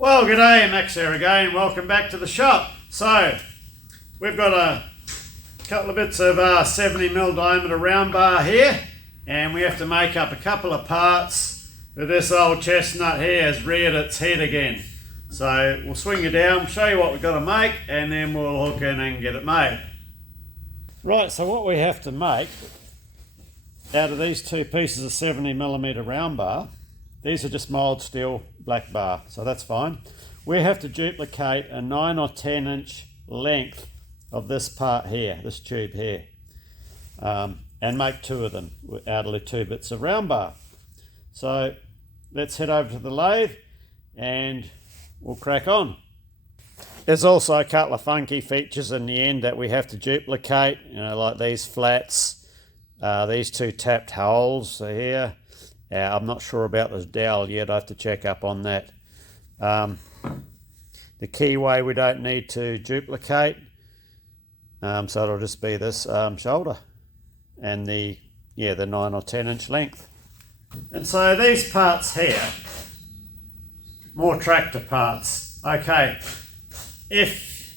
Well, g'day, Max here again. Welcome back to the shop. So, we've got a couple of bits of 70mm diameter round bar here, and we have to make up a couple of parts for this old chestnut here has reared its head again. So, we'll swing it down, show you what we've got to make, and then we'll hook in and get it made. Right, so what we have to make out of these two pieces of 70mm round bar, these are just mild steel black bar, so that's fine. We have to duplicate a 9 or 10 inch length of this part here, this tube here, and make two of them out of the two bits of round bar. So let's head over to the lathe and we'll crack on. There's also a couple of funky features in the end that we have to duplicate, like these flats, these two tapped holes here. I'm not sure about this dowel yet, I have to check up on that. The keyway we don't need to duplicate, so it'll just be this shoulder and the 9 or 10 inch length. And so these parts here, more tractor parts. Okay, if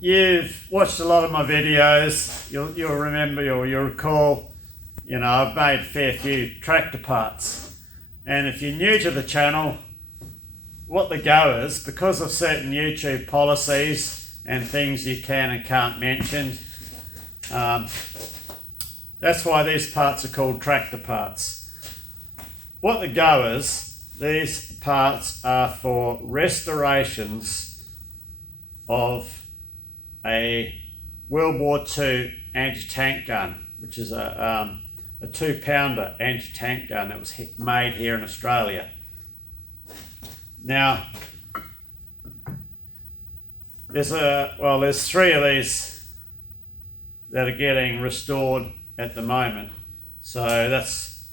you've watched a lot of my videos, you'll remember or you'll recall, I've made a fair few tractor parts. And if you're new to the channel, what the go is, because of certain YouTube policies and things you can and can't mention, that's why these parts are called tractor parts. What the go is, these parts are for restorations of a World War II anti-tank gun, which is a 2-pounder anti-tank gun that was made here in Australia. Now, there's three of these that are getting restored at the moment. So that's,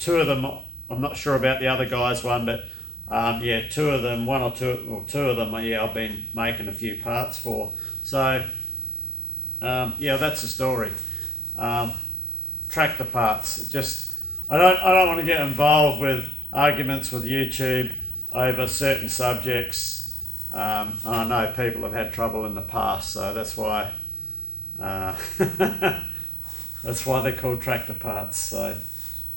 two of them, I'm not sure about the other guy's one, but two of them, two of them, I've been making a few parts for. So, that's the story. Tractor parts. I don't want to get involved with arguments with YouTube over certain subjects. I know people have had trouble in the past, so that's why that's why they're called tractor parts. So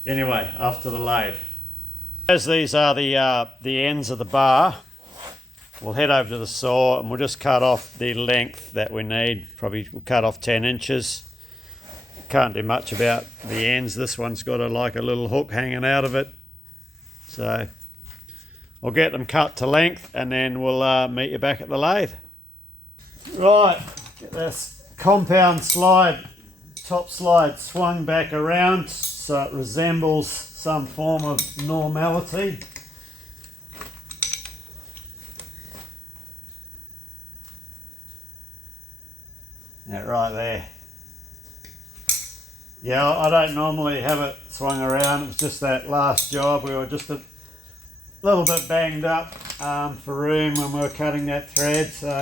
anyway, after the lathe. As these are the ends of the bar, we'll head over to the saw and we'll just cut off the length that we need. Probably we'll cut off 10 inches. Can't do much about the ends. This one's got a little hook hanging out of it. So I'll get them cut to length and then we'll meet you back at the lathe. Right, get this compound top slide swung back around so it resembles some form of normality. That right there. Yeah, I don't normally have it swung around. It was just that last job. We were just a little bit banged up for room when we were cutting that thread, so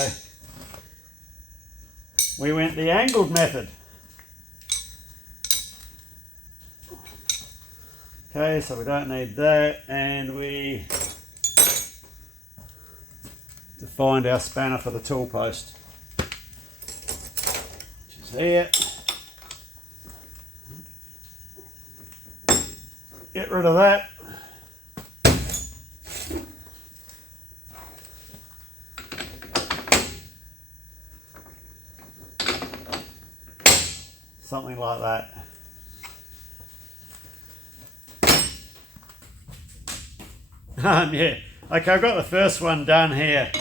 we went the angled method. Okay, so we don't need that, and we find our spanner for the tool post, which is here. Get rid of that. Something like that. Okay, I've got the first one done here.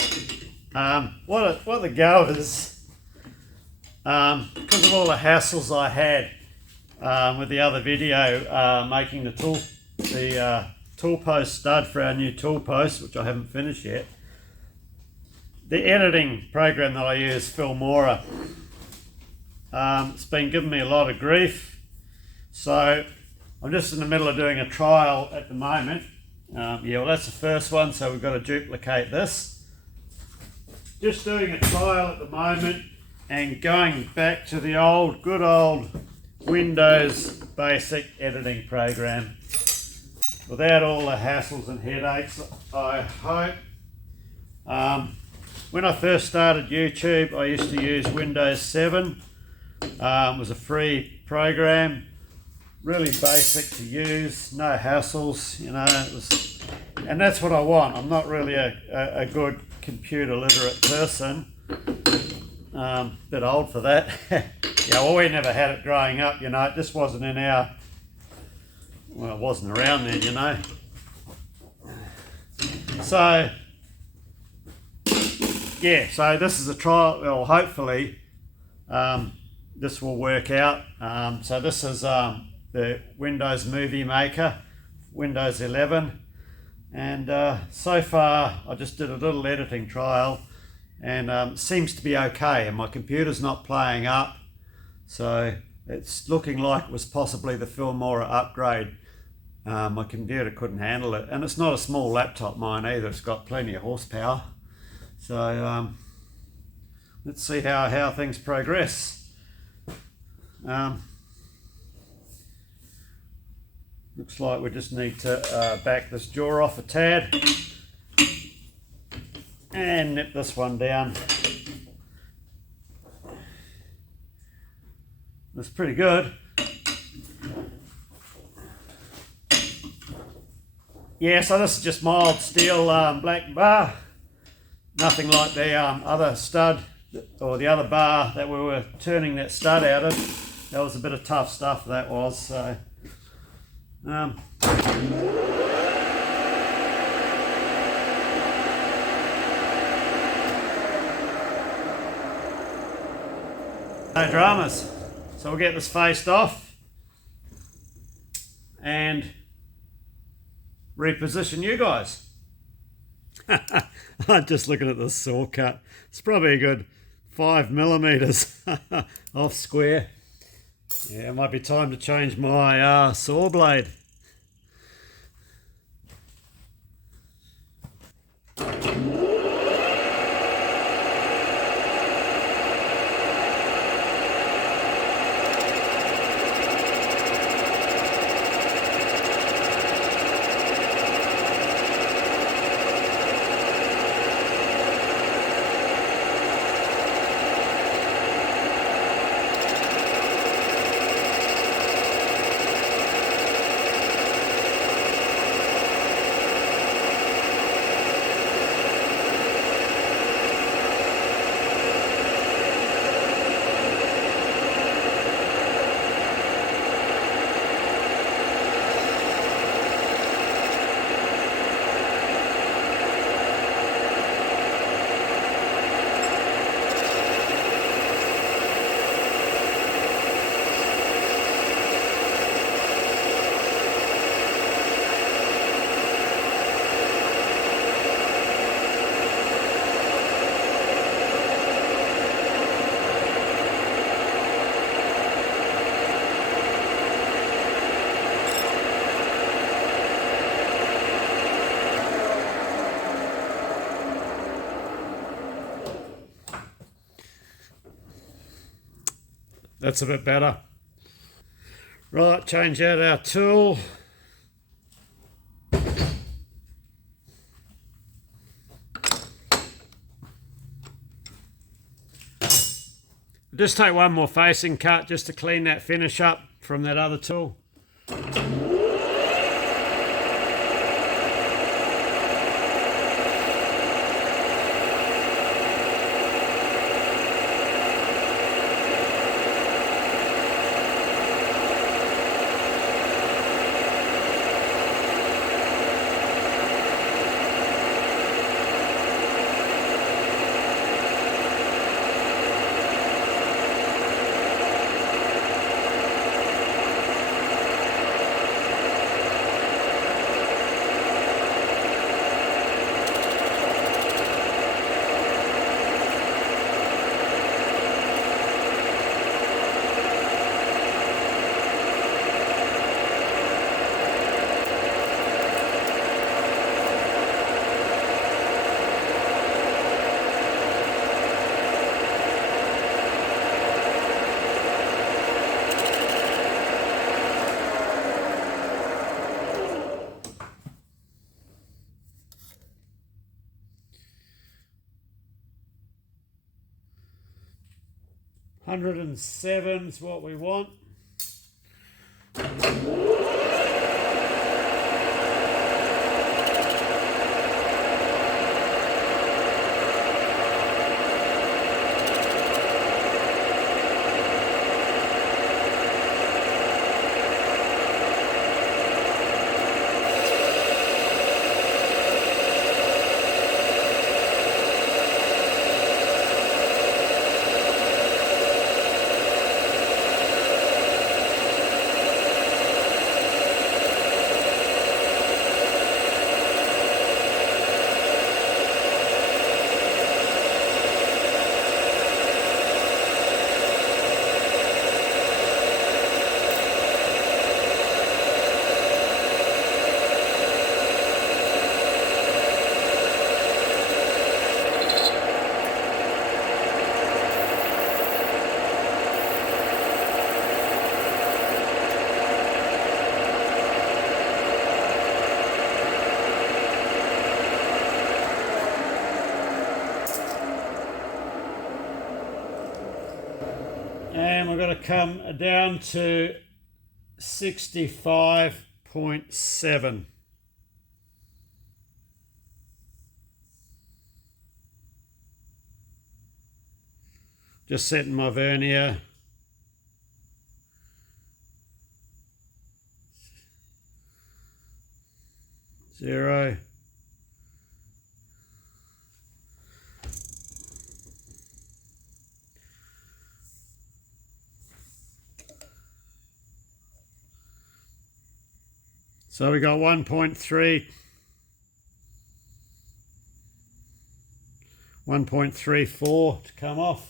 What the go is, because of all the hassles I had with the other video, making the tool post stud for our new tool post, which I haven't finished yet. The editing program that I use, Filmora, it's been giving me a lot of grief. So I'm just in the middle of doing a trial at the moment. That's the first one, so we've got to duplicate this. Just doing a trial at the moment and going back to the good old Windows basic editing program. without all the hassles and headaches, I hope. When I first started YouTube, I used to use Windows 7. It was a free program, really basic to use, no hassles, you know. And that's what I want. I'm not really a good computer literate person. Bit old for that. Yeah, well, we never had it growing up, you know. It just wasn't in our, well, it wasn't around then, you know. So, yeah, so this is a trial. Well, hopefully this will work out. So this is the Windows Movie Maker, Windows 11. And so far I just did a little editing trial, and seems to be okay, and my computer's not playing up, so it's looking like it was possibly the Filmora upgrade. My computer couldn't handle it, and it's not a small laptop, mine either. It's got plenty of horsepower. So let's see how things progress. Looks like we just need to back this jaw off a tad and nip this one down. That's pretty good. Yeah, so this is just mild steel black bar. Nothing like the other stud or the other bar that we were turning that stud out of. That was a bit of tough stuff, that was. So no dramas. So we'll get this faced off and reposition you guys. I'm just looking at this saw cut. It's probably a good 5mm off square. Yeah, it might be time to change my saw blade. That's a bit better. Right, change out our tool. Just take one more facing cut just to clean that finish up from that other tool. 107 is what we want. And we're going to come down to 65.7. Just setting my vernier. Zero. So we got 1.3, 1.34 to come off.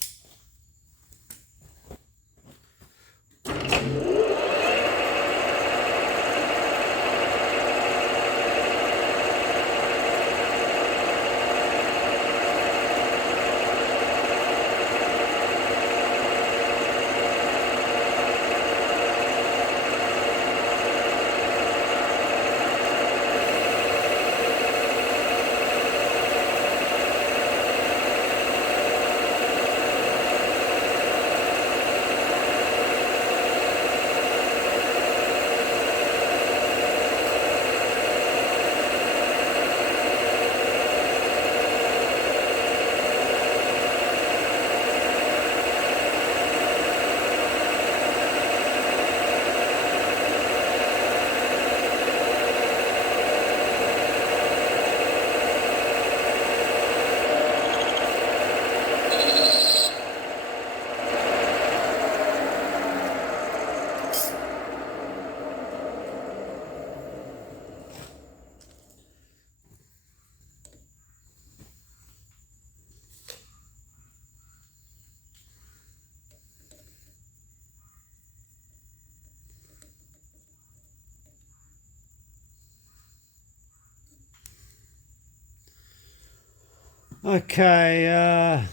Okay,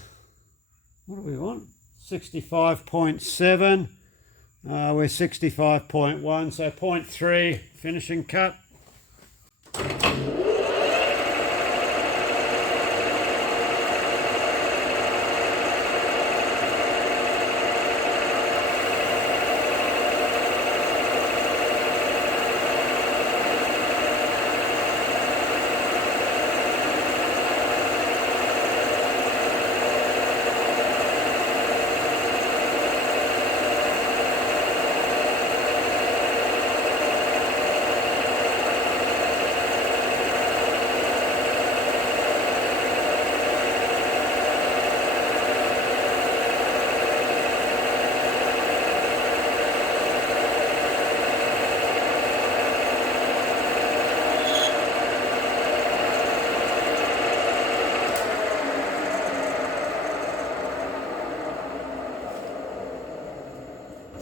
what do we want? 65.7. We're 65.1, so 0.3 finishing cut.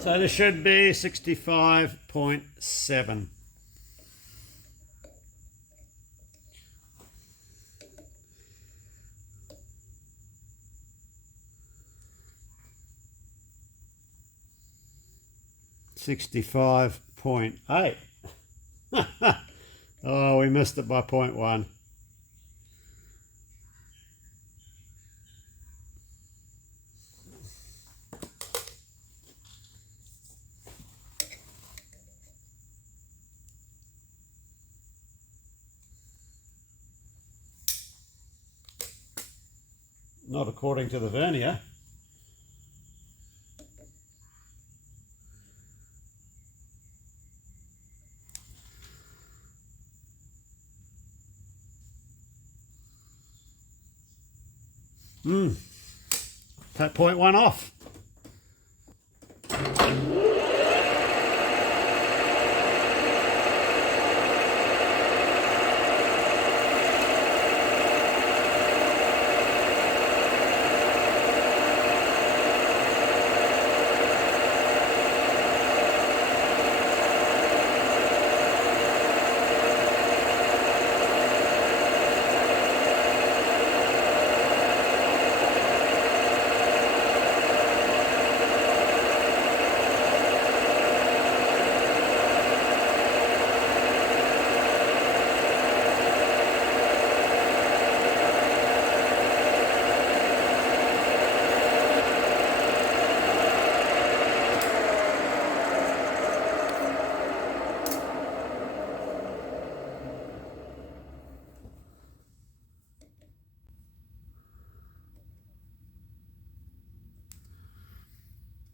So this should be 65.7. $65.8. Oh, we missed it by 0.1. not according to the vernier. That 0.1 off.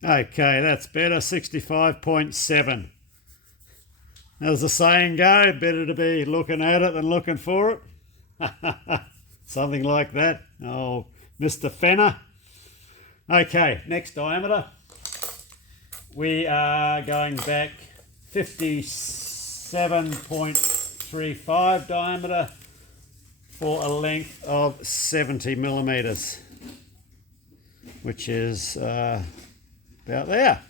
Okay, that's better, 65.7. As the saying go, better to be looking at it than looking for it. Something like that. Oh, Mr. Fenner. Okay, next diameter. We are going back 57.35 diameter for a length of 70 millimeters, which is about there.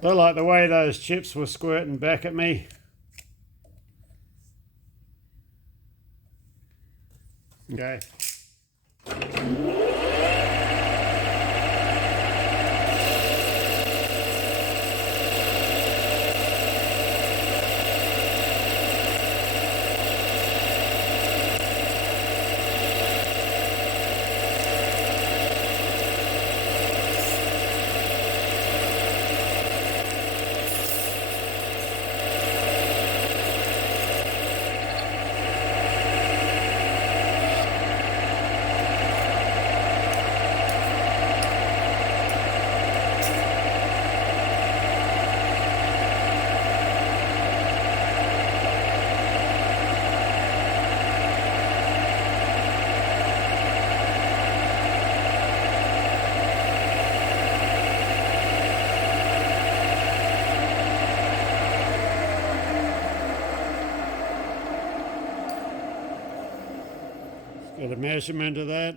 I like the way those chips were squirting back at me. Okay. Got a measurement of that.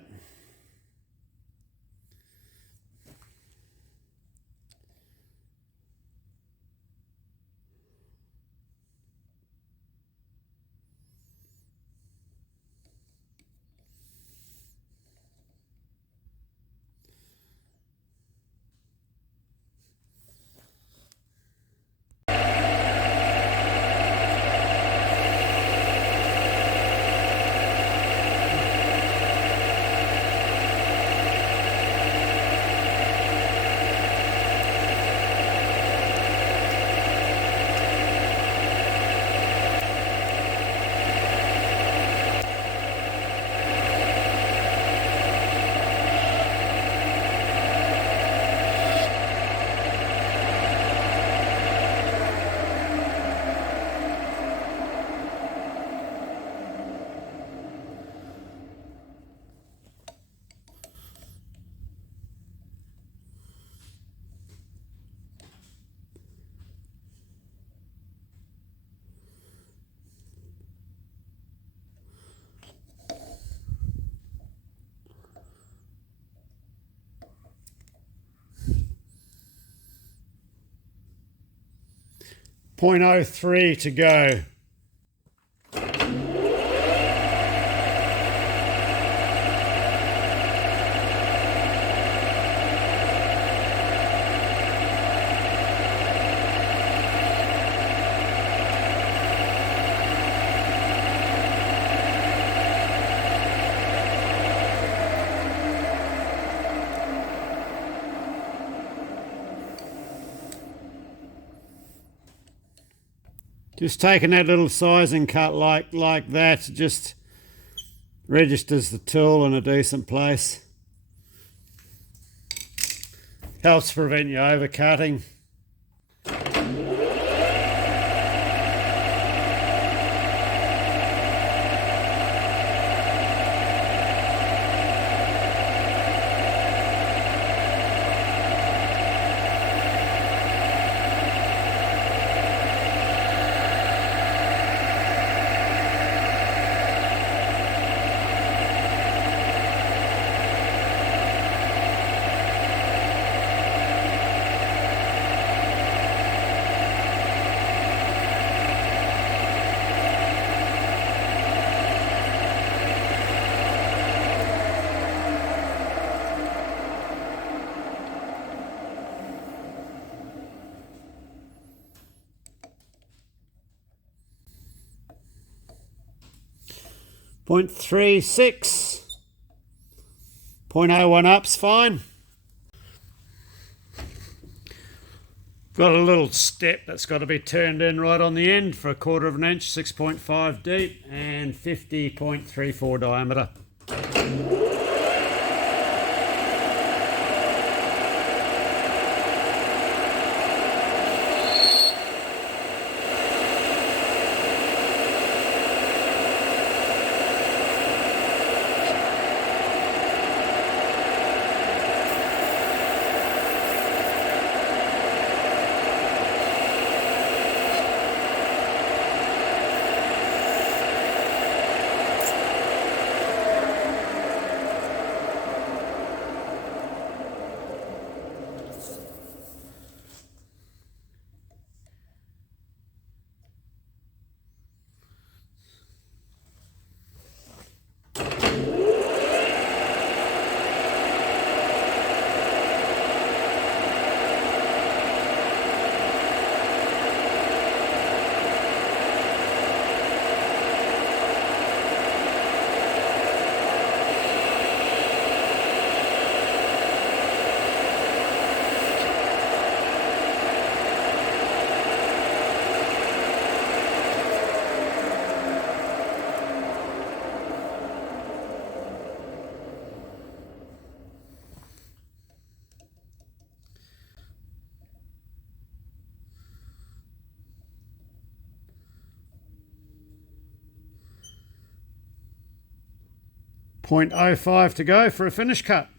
.03 to go. Just taking that little sizing cut like that just registers the tool in a decent place. Helps prevent you overcutting. .36, 0.01 up's fine. Got a little step that's got to be turned in right on the end for 1/4 of an inch, 6.5 deep and 50.34 diameter. .05 to go for a finish cut.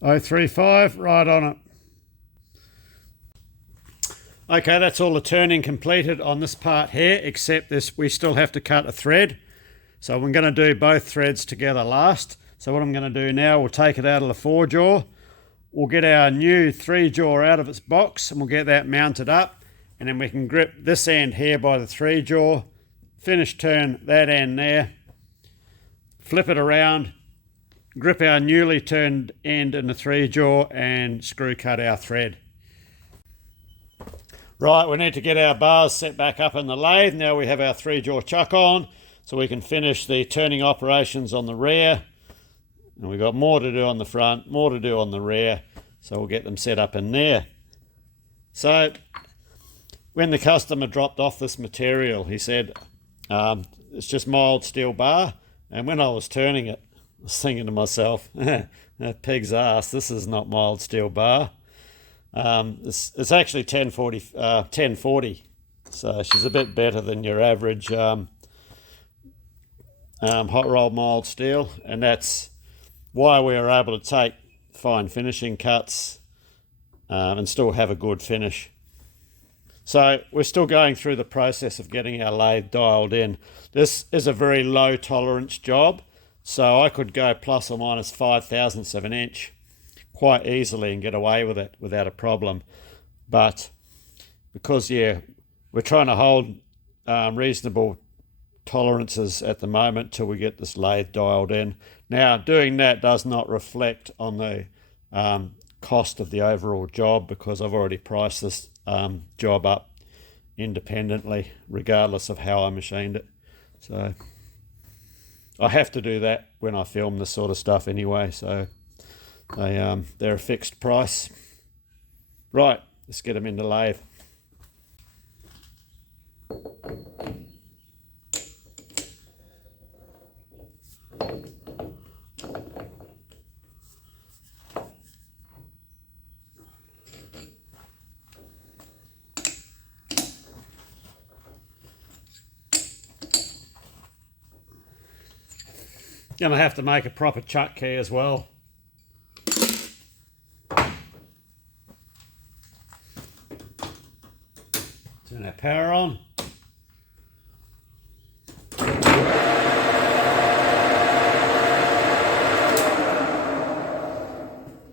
.035 right on it. Okay, that's all the turning completed on this part here, except this we still have to cut a thread. So I'm going to do both threads together last. So what I'm going to do now, we'll take it out of the 4-jaw. we'll get our new 3-jaw out of its box and we'll get that mounted up, and then we can grip this end here by the 3-jaw, finish turn that end there, flip it around, grip our newly turned end in the 3-jaw and screw cut our thread. Right, we need to get our bars set back up in the lathe. Now we have our 3-jaw chuck on, so we can finish the turning operations on the rear. And we've got more to do on the front, more to do on the rear, so we'll get them set up in there. So when the customer dropped off this material, he said, it's just mild steel bar. And when I was turning it, I was thinking to myself, that pig's ass, this is not mild steel bar. It's actually 1040, so she's a bit better than your average hot roll mild steel, and that's why we are able to take fine finishing cuts and still have a good finish. So we're still going through the process of getting our lathe dialed in. This is a very low tolerance job, so I could go plus or minus 5/1000ths of an inch quite easily and get away with it without a problem. But because we're trying to hold reasonable tolerances at the moment till we get this lathe dialed in. Now, doing that does not reflect on the cost of the overall job, because I've already priced this job up independently regardless of how I machined it. So I have to do that when I film this sort of stuff anyway, so they're a fixed price. Right, let's get them into lathe. Gonna have to make a proper chuck key as well. Turn our power on.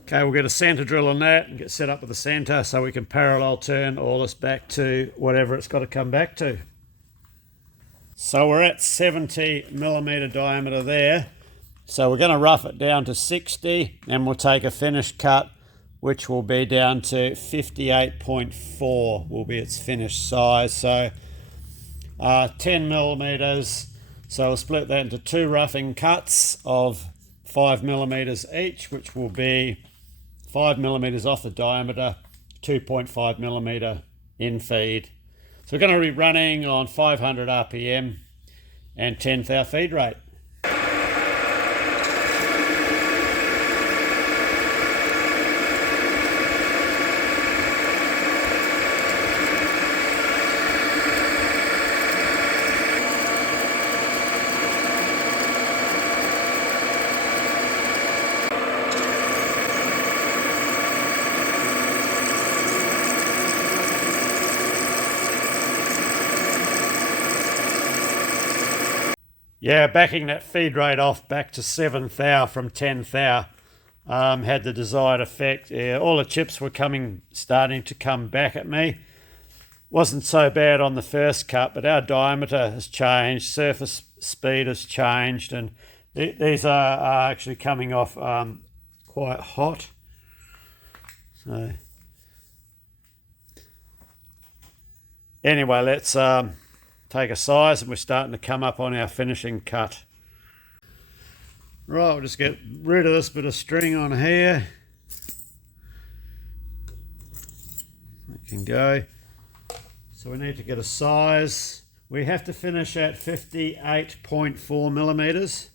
Okay, we'll get a centre drill on that and get set up with the centre so we can parallel turn all this back to whatever it's got to come back to. So we're at 70mm diameter there. So we're going to rough it down to 60, and we'll take a finished cut, which will be down to 58.4 will be its finished size. So 10mm. So we'll split that into 2 roughing cuts of 5mm each, which will be 5mm off the diameter, 2.5mm in feed. So we're going to be running on 500 RPM and 10th hour feed rate. Yeah, backing that feed rate off back to 7th hour from 10th hour had the desired effect. Yeah, all the chips were starting to come back at me. Wasn't so bad on the first cut, but our diameter has changed, surface speed has changed, and these are actually coming off quite hot. So anyway, let's take a size, and we're starting to come up on our finishing cut. Right, we'll just get rid of this bit of string on here. That can go. So we need to get a size. We have to finish at 58.4mm.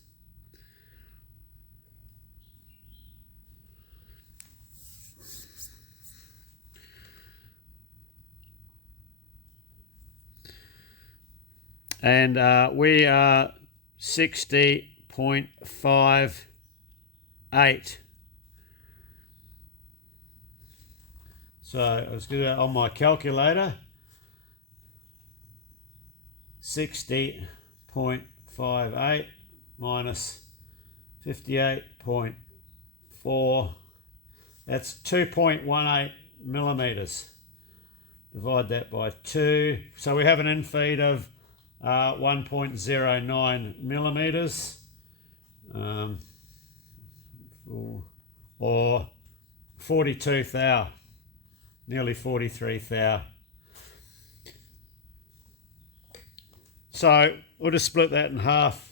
And we are 60.58. So let's do that on my calculator. 60.58 minus 58.4. That's 2.18 millimeters. Divide that by 2. So we have an infeed of 1.09 millimeters, or 42 thou, nearly 43 thou. So we'll just split that in half.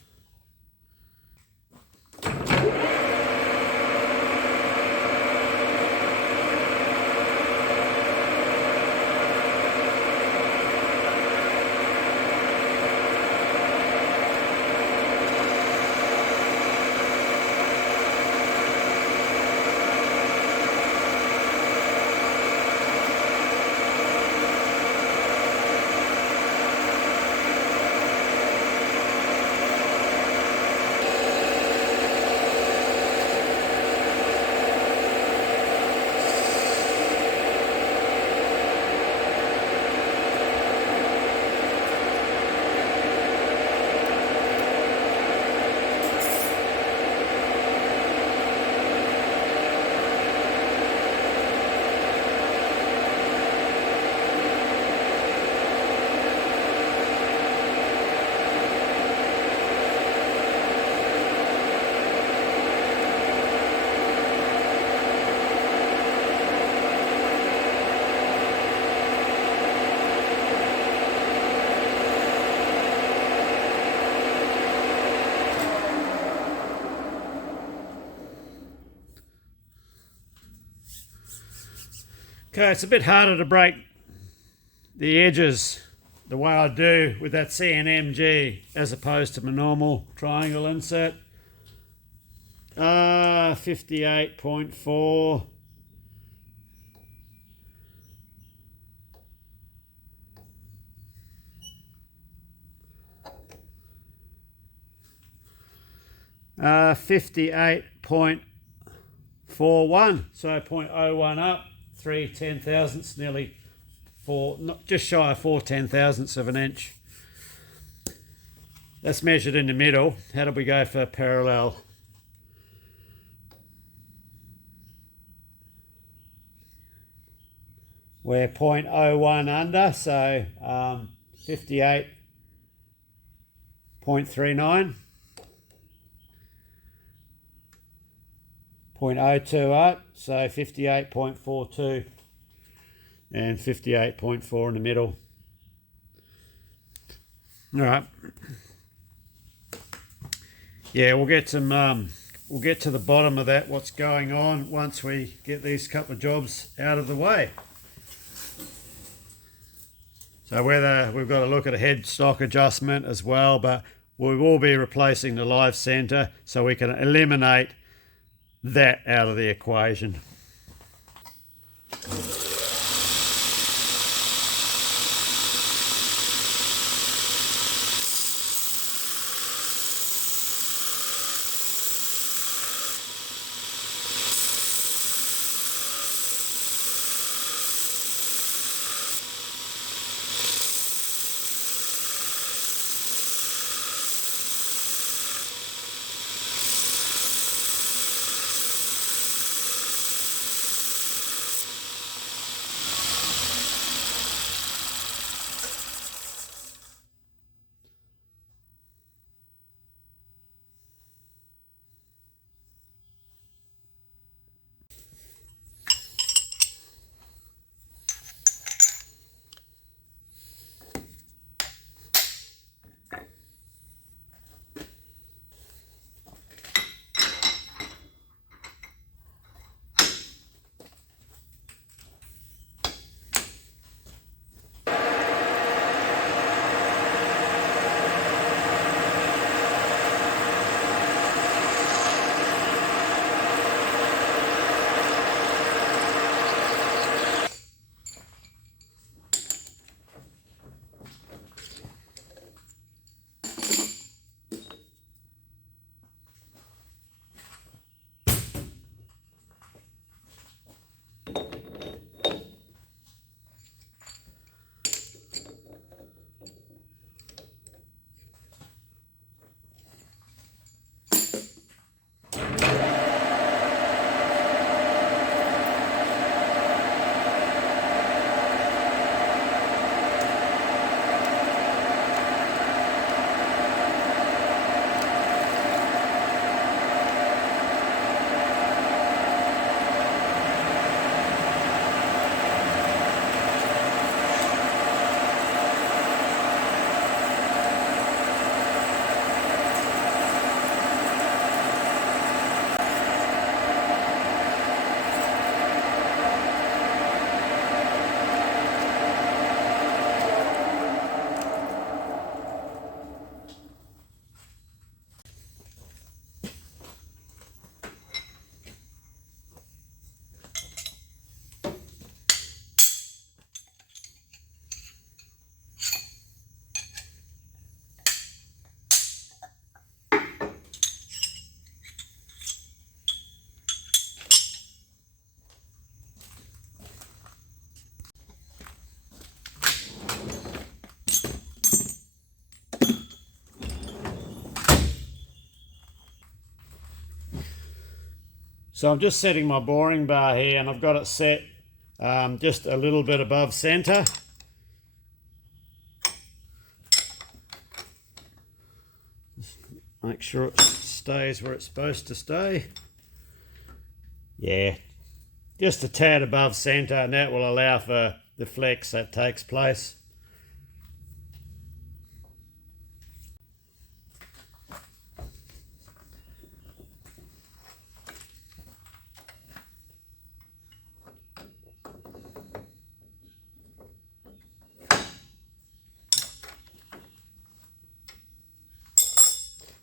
Okay, it's a bit harder to break the edges the way I do with that CNMG as opposed to my normal triangle insert. 58.4. Uh, 58.41, so 0.01 up, 3/10,000ths, nearly 4, not just shy of 4/10,000ths of an inch. That's measured in the middle. How do we go for parallel? We're 0.01 under, so 58.39. 0.02 up, so 58.42, and 58.4 in the middle. All right. Yeah, we'll get to the bottom of that, what's going on, once we get these couple of jobs out of the way. So whether we've got to look at a headstock adjustment as well, but we will be replacing the live center so we can eliminate that out of the equation. So I'm just setting my boring bar here, and I've got it set just a little bit above center. Make sure it stays where it's supposed to stay. Yeah, just a tad above center, and that will allow for the flex that takes place.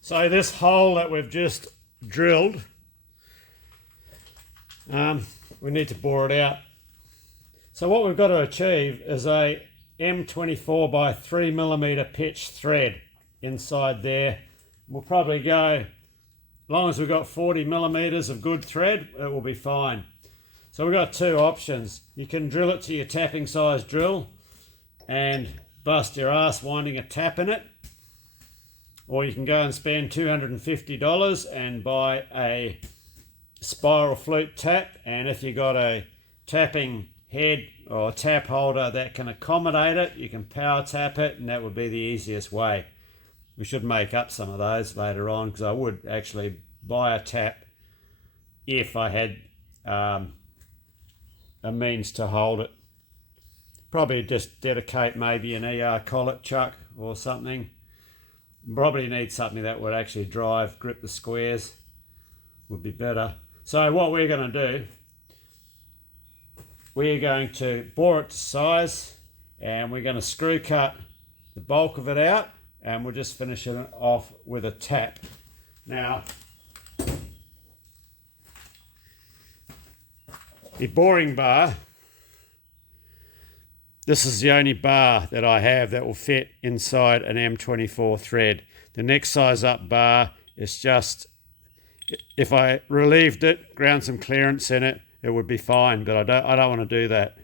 So this hole that we've just drilled, we need to bore it out. So what we've got to achieve is a M24 by 3mm pitch thread inside there. We'll probably go, as long as we've got 40mm of good thread, it will be fine. So we've got two options. You can drill it to your tapping size drill and bust your ass winding a tap in it. Or you can go and spend $250 and buy a spiral flute tap, and if you got a tapping head or tap holder that can accommodate it, you can power tap it, and that would be the easiest way. We should make up some of those later on, because I would actually buy a tap if I had a means to hold it. Probably just dedicate maybe an ER collet chuck or something. Probably need something that would actually grip the squares, would be better. So what we're going to do, we're going to bore it to size, and we're going to screw cut the bulk of it out, and we'll just finish it off with a tap. Now, the boring bar, this is the only bar that I have that will fit inside an M24 thread. The next size up bar is just, if I relieved it, ground some clearance in it, it would be fine, but I don't want to do that.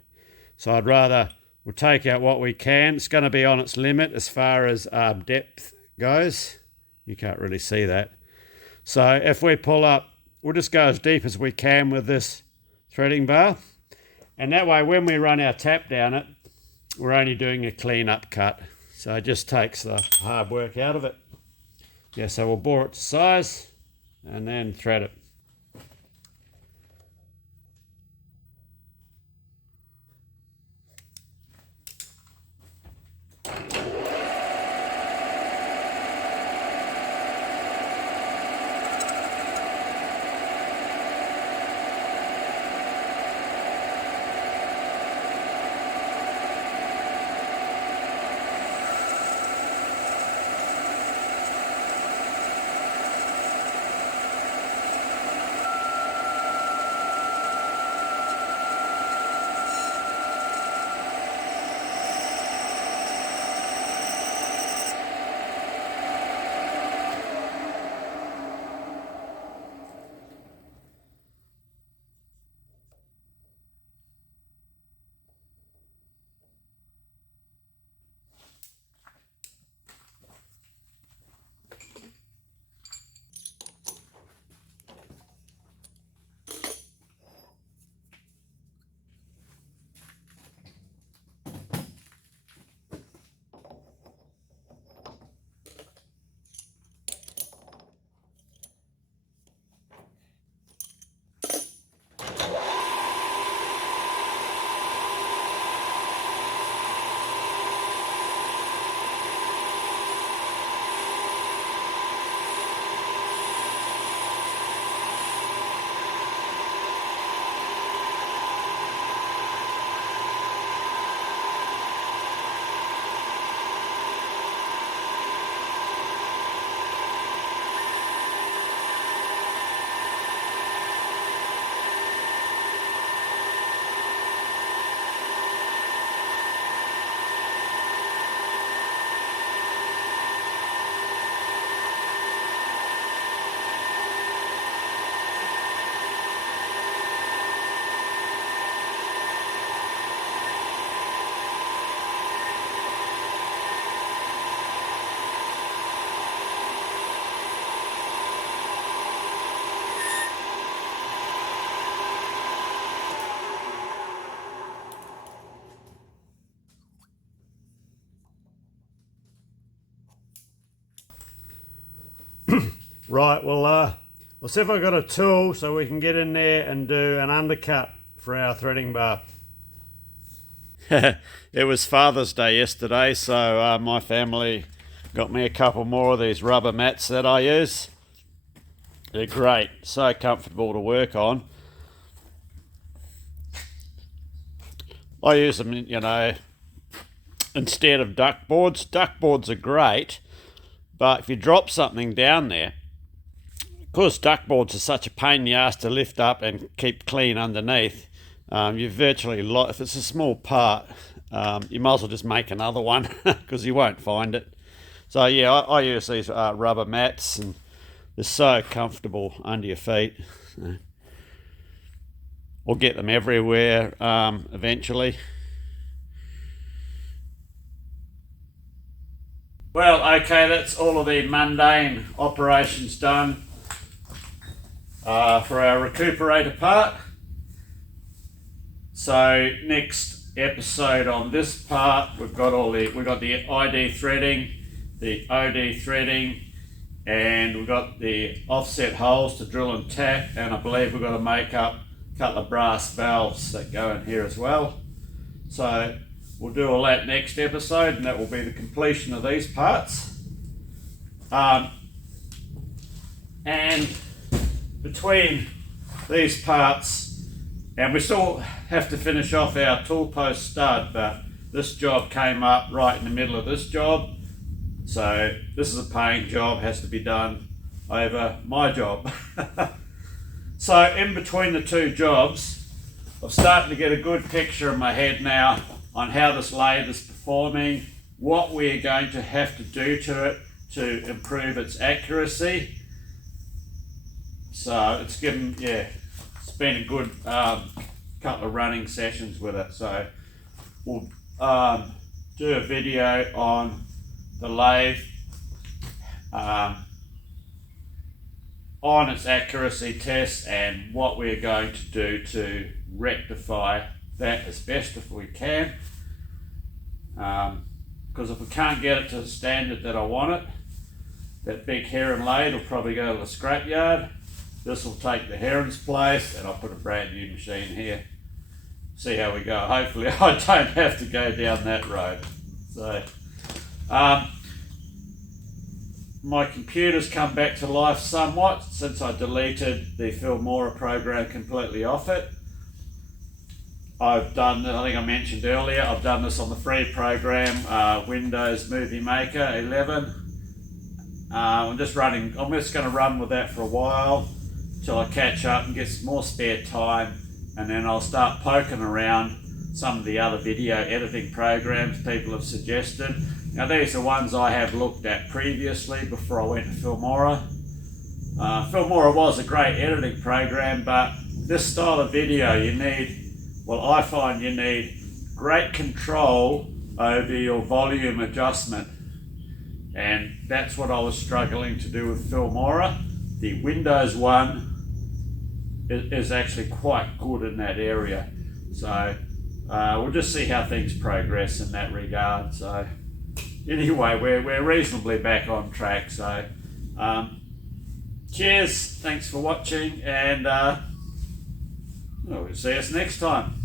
So I'd rather, we'll take out what we can. It's going to be on its limit as far as depth goes. You can't really see that. So if we pull up, we'll just go as deep as we can with this threading bar. And that way, when we run our tap down it, we're only doing a clean up cut. So it just takes the hard work out of it. Yeah, so we'll bore it to size and then thread it. Right, well, we'll see if I've got a tool so we can get in there and do an undercut for our threading bar. It was Father's Day yesterday, so my family got me a couple more of these rubber mats that I use. They're great, so comfortable to work on. I use them, you know, instead of duck boards. Duck boards are great, but if you drop something down there, of course duck boards are such a pain in the ass to lift up and keep clean underneath. You virtually, if it's a small part, you might as well just make another one because you won't find it. So yeah, I use these rubber mats, and they're so comfortable under your feet. We'll get them everywhere eventually. Well, okay, that's all of the mundane operations done for our recuperator part. So next episode on this part, we've got the ID threading, the OD threading, and we've got the offset holes to drill and tack, and I believe we've got to make up a couple of brass valves that go in here as well. So we'll do all that next episode, and that will be the completion of these parts. And between these parts, and we still have to finish off our tool post stud, but this job came up right in the middle of this job. So this is a paying job, has to be done over my job. So in between the two jobs, I'm starting to get a good picture in my head now on how this lathe is performing, what we're going to have to do to it to improve its accuracy. So it's been a good couple of running sessions with it. So we'll do a video on the lathe, on its accuracy test, and what we're going to do to rectify that as best if we can. Because if we can't get it to the standard that I want it, that big heron lathe will probably go to the scrapyard. This will take the heron's place, and I'll put a brand new machine here. See how we go. Hopefully I don't have to go down that road. So my computer's come back to life somewhat since I deleted the Filmora program completely off it. I've done, I think I mentioned earlier, I've done this on the free program, Windows Movie Maker 11. I'm just going to run with that for a while till I catch up and get some more spare time, and then I'll start poking around some of the other video editing programs people have suggested. Now these are ones I have looked at previously before I went to Filmora. Filmora was a great editing program, but this style of video I find you need great control over your volume adjustment. And that's what I was struggling to do with Filmora. The Windows one is actually quite good in that area. So we'll just see how things progress in that regard. So anyway, we're reasonably back on track. So cheers, thanks for watching, and we'll see us next time.